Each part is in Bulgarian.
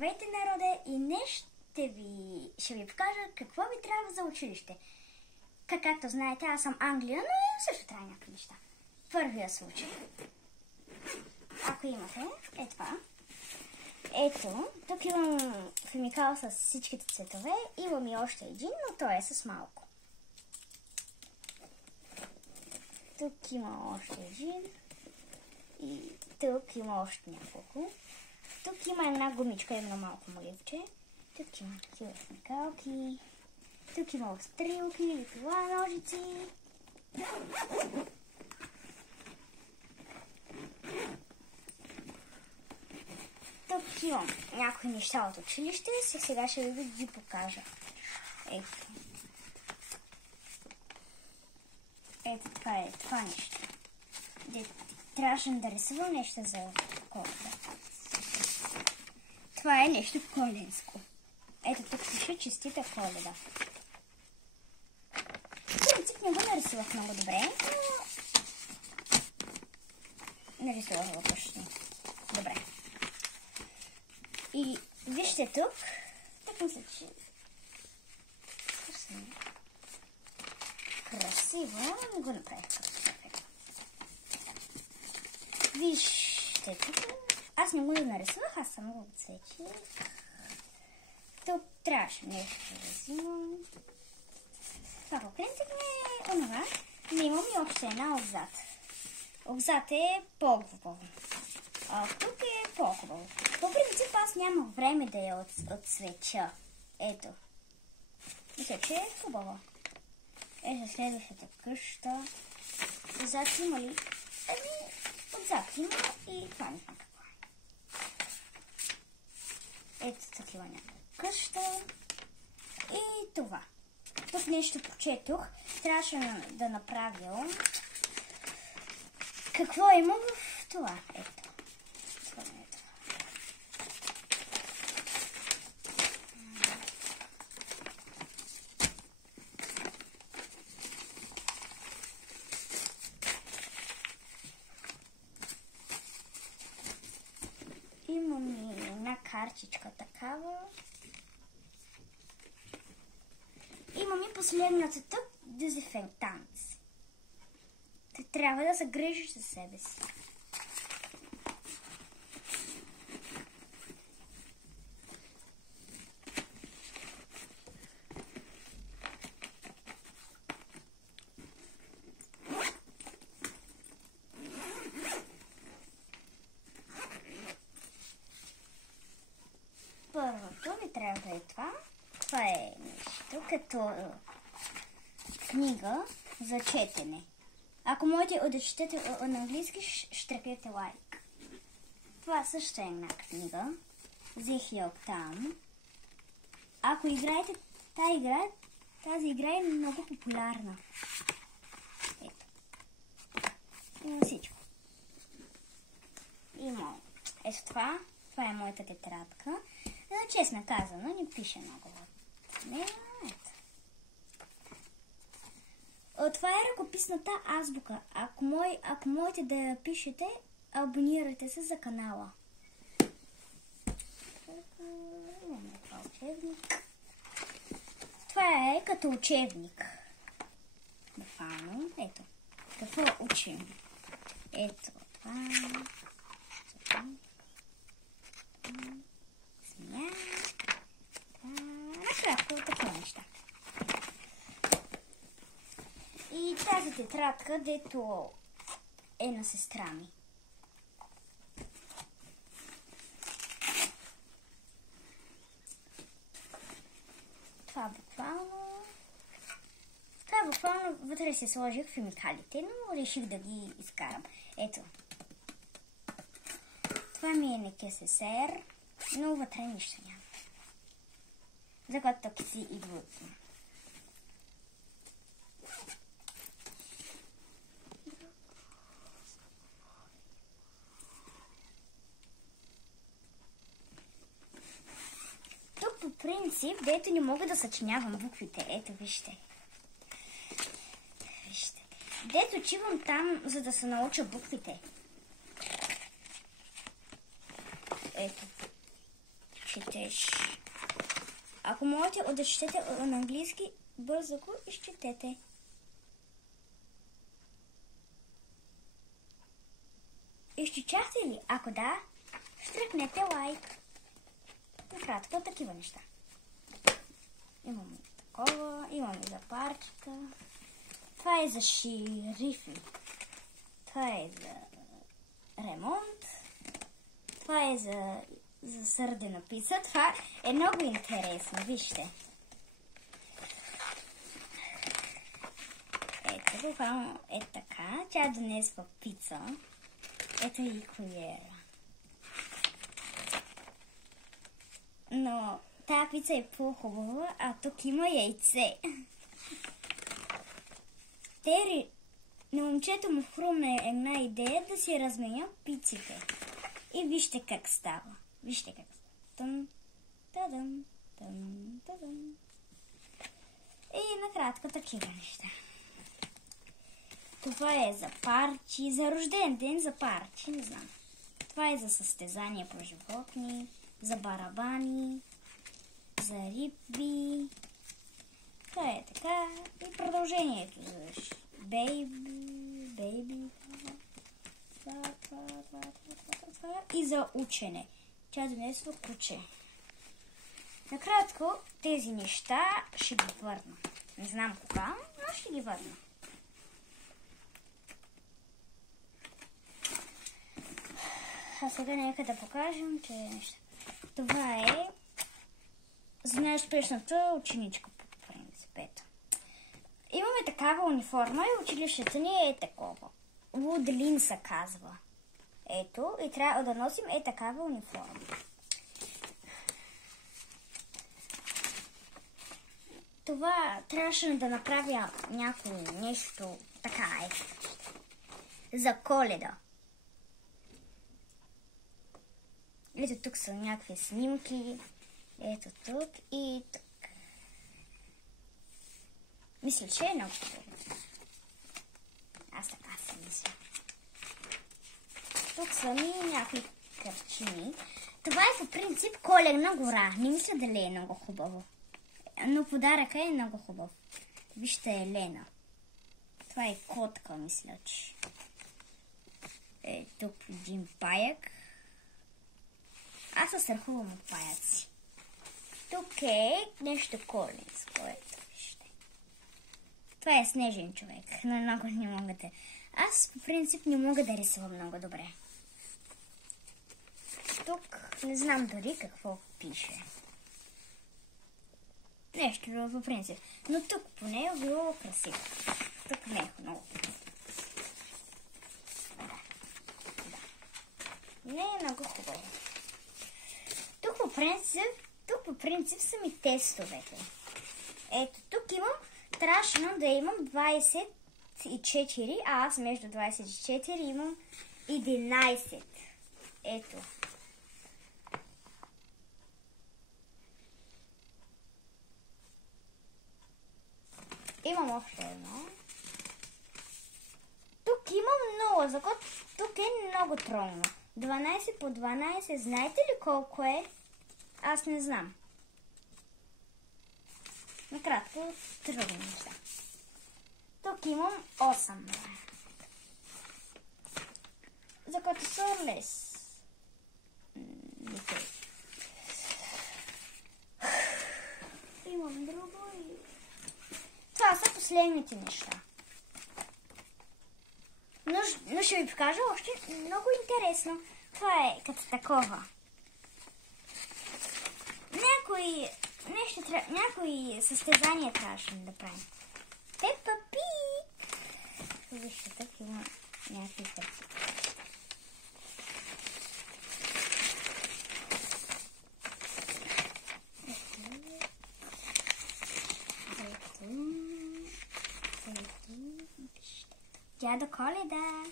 Здравейте, народе, и днес ще ви покажа какво ви трябва за училище. Както знаете, аз съм Англия, но също трябва някакви неща. Първия случай. Ако имате, е това. Ето, тук имам химикал с всичките цветове. Имам и още един, но той е с малко. Тук има още един. И тук има още няколко. Тук има една гумичка, едно малко моливче. Тук има такива химикалки. Тук има острилки, литова ножици. Тук имам някои неща от училище. Сега ще ви ги покажа. Ето. Ето това е това нещо. Трябваше да рисувам нещо за Коледа. Това е нещо коленско. Ето тук пише честита Коледа. В принцип не го нарисувах много добре, но нарисувах го почти добре. И вижте тук, так мисля, че красиво го направих perfect. Вижте тук, аз не го нарисувах, аз само го отсветих. Тук трябваше нещо да взимам. Това по принцип не е онова, но имам и още една отзад. Отзад е по-хубаво. А тук е по-хубаво. По принцип аз нямах време да я отсвеча. Ето. Мисля, че е хубаво. Ето следващата къща. Отзад има ли? Отзад има и това не знам какво е. Ето такива някаква къща. И това. Тук нещо прочетох. Трябваше да направя. Какво има в това? Ето. Това не е това. Имам и една картичка такава. Имам и последната тук дезинфектант. Ти трябва да се грижиш за себе си. Първото ви трябва да е това. Това е нещо като книга за четене. Ако можете да четете на английски, штракнете лайк. Това също е една книга. Взех я оттам. Ако играете тази игра е много популярна. Ето. Има всичко. Има. Ето това. Това е моята тетрадка. Но честно казано, не пише много. Не, ето. Това е ръкописната азбука. Ако можете да я пишете, абонирайте се за канала. Това е като учебник. Буквално. Ето. Какво учим? Ето това. Смея. Накратко такива неща. И тази тетрадка, дето е на сестра ми. Това буквално вътре се сложих химикалите, но реших да ги изкарам. Ето. Това ми е на КССР, но вътре нищо няма. За което тук си идват. Тук по принцип, дето не мога да съчинявам буквите. Ето, вижте. Вижте. Дето отивам там, за да се науча буквите. Ето. четеш. Ако можете да четете на английски, бързо го изчетете. Изчичахте ли? Ако да, штръкнете лайк. Накратко такива неща. Имаме такова, имаме за парчета. Това е за шерифи. Това е за ремонт. Това е за сърденописа. Това е много интересно. Вижте. Ето, буквално е така. Тя донесва пица. Ето и куриера. Но тази пица е по-хубава, а тук има яйце. На момчето му хрумна една идея да си разменя пиците. И вижте как става. Вижте как става. Тъм, тадъм, тъм, тадъм. И накратко такива неща. Това е за парчи, за рожден ден, за парчи, не знам. Това е за състезания по животни, за барабани, за риби. Това е така. И продължението за бейби. И за учене. Тя донесва куче. Накратко, тези неща ще ги върна. Не знам кога, но ще ги върна. А сега нека да покажем, че неща. Това е за най-успешната ученичка по принцип. Ето. Имаме такава униформа и училището ни е такова. Вудлин се казва. Ето, и трябва да носим такава униформа. Това трябваше да направя някой нещо така е. За Коледа. Ето тук са някакви снимки. Ето тук и тук. Мисля, че е много хубаво. Аз така си мисля. Тук са ми някакви картини. Това е по принцип Коледна гора. Не мисля дали е много хубаво. Но подаръка е много хубав. Вижте Елена. Това е котка, мисля, че. Е, тук един паяк. Аз се страхувам от паяци. Тук е нещо коленско. Ето, вижте. Това е снежен човек, но много не мога да... Аз по принцип не мога да рисувам много добре. Тук не знам дори какво пише. Нещо по принцип. Но тук поне е било красиво. Тук не е много. Не е много хубаво. Тук по принцип са ми тестовете. Ето, тук имам, трябваше да имам 24, а аз между 24 имам 11. Ето. Имам още едно. Тук имам 0, защото тук е много трудно. 12 по 12, знаете ли колко е? Аз не знам. Накратко, трудни неща. Тук имам 8. За като са лес. Имам друго и... Това са последните неща. Но ще ви покажа още много интересно. Това е като такова. Някои състезания трябваше да правим. Пепа Пиг! Вижте, тук има някакви картини. Дядо Коледа.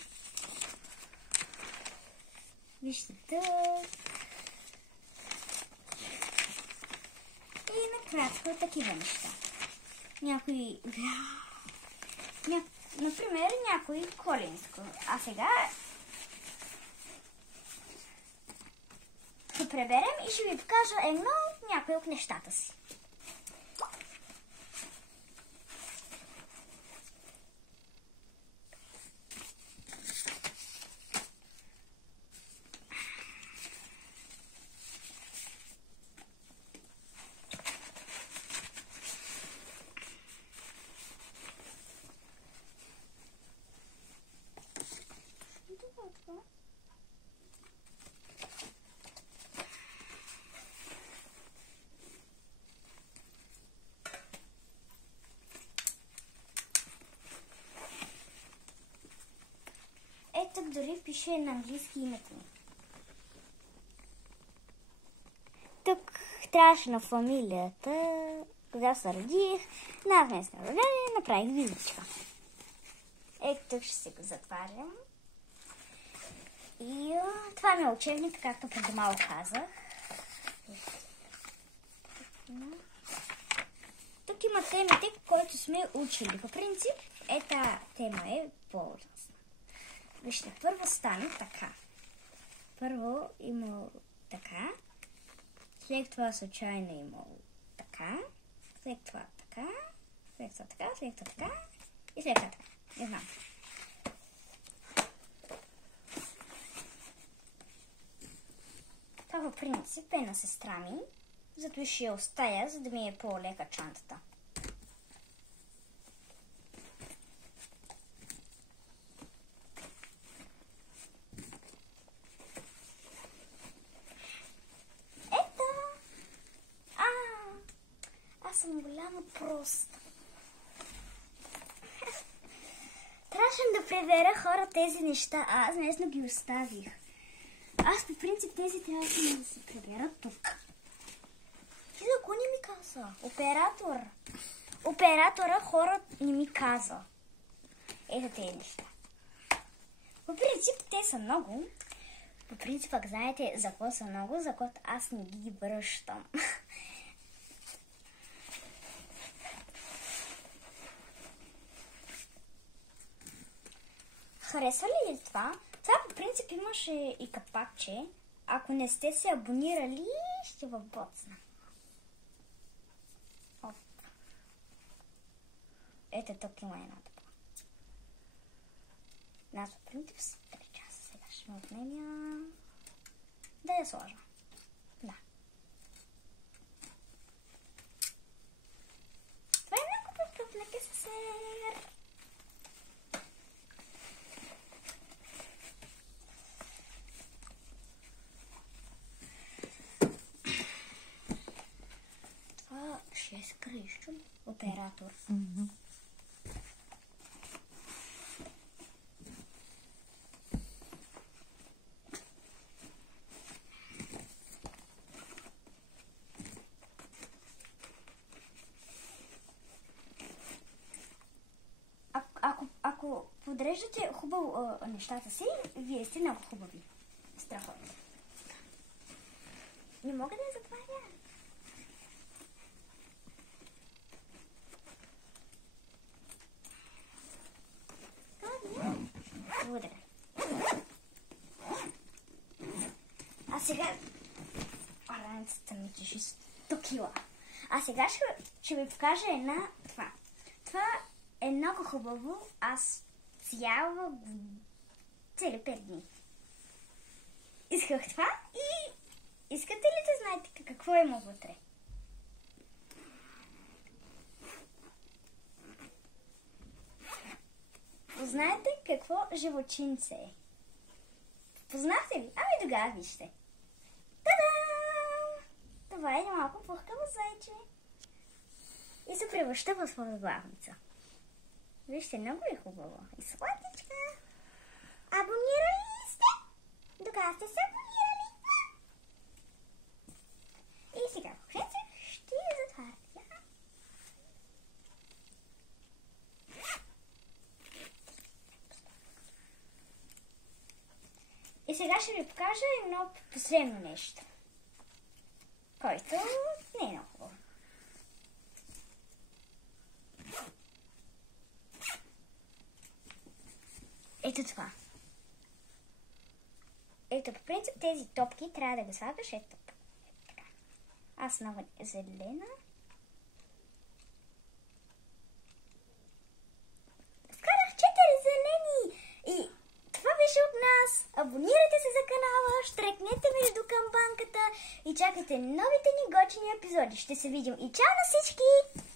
Вижте тук. И накратко такива неща. Например, някой коленско. А сега заедно преберем и ще ви покажа някои от нещата си. Тук дори пише на английски името ми. Тук трябваше на фамилията, кога се родих, на местно рождение, направих визичка. Тук ще се го затварям. И това ми е учебник, както преди малко казах. Тук има темите, които сме учили. По принцип, тази тема е по-ужасна. Вижте, първо стане така. Първо имало така. След това случайно имало така. След това така. След това така. След това така. И след това така. Не знам. Това по принцип е на сестра ми. Зато ще я оставя, за да ми е по-лека чантата. Съм голяма просто. Трябваше да проверя хора тези неща, аз днесно ги оставих. Аз по принцип тези трябваше да се приберат тук. Ти за кой не ми каза? Оператор. Оператора хора не ми каза. Ето тези неща. По принцип те са много. По принцип, ако знаете за какво са много, за което аз не ги връщам. Харесва ли това? Това по принцип имаше и капакче. Ако не сте се абонирали, ще ви боцна. Оп. Ето тук има една така. Аз по принцип са 3 часа. Сега ще ме отменя. Да я сложа. Да. Това е много по-скъпна кесер. Ще е скръщо ли? Оператор. Ако подреждате хубаво нещата си, вие сте много хубави. Страхотно. Не мога да я затваря. Благодаря. А сега... Раницата ми тежи 100 кила. А сега ще ви покажа една това. Това е много хубаво. Аз цели 5 дни. Исках това и... Искате ли да знаете какво има вътре? Знаете какво животинце е? Познахте ли? Ами тогава вижте. Та-дам! Това е малко пухкаво зайче. И се превръща в своя главница. Вижте, много е хубаво. И сладичка. Абонирали сте? Докато сте се абонирали. И сега, ще я затваря. И сега ще ви покажа едно последно нещо, който не е много хубаво. Ето това. Ето по принцип принцип тези топки трябва да го слагаш ето тук. Аз нова зелена. Вкарах 4 зелени и това беше от нас. Абонирайте се за канала, штрекнете между камбанката и чакайте новите ни готини епизоди. Ще се видим и чао на всички!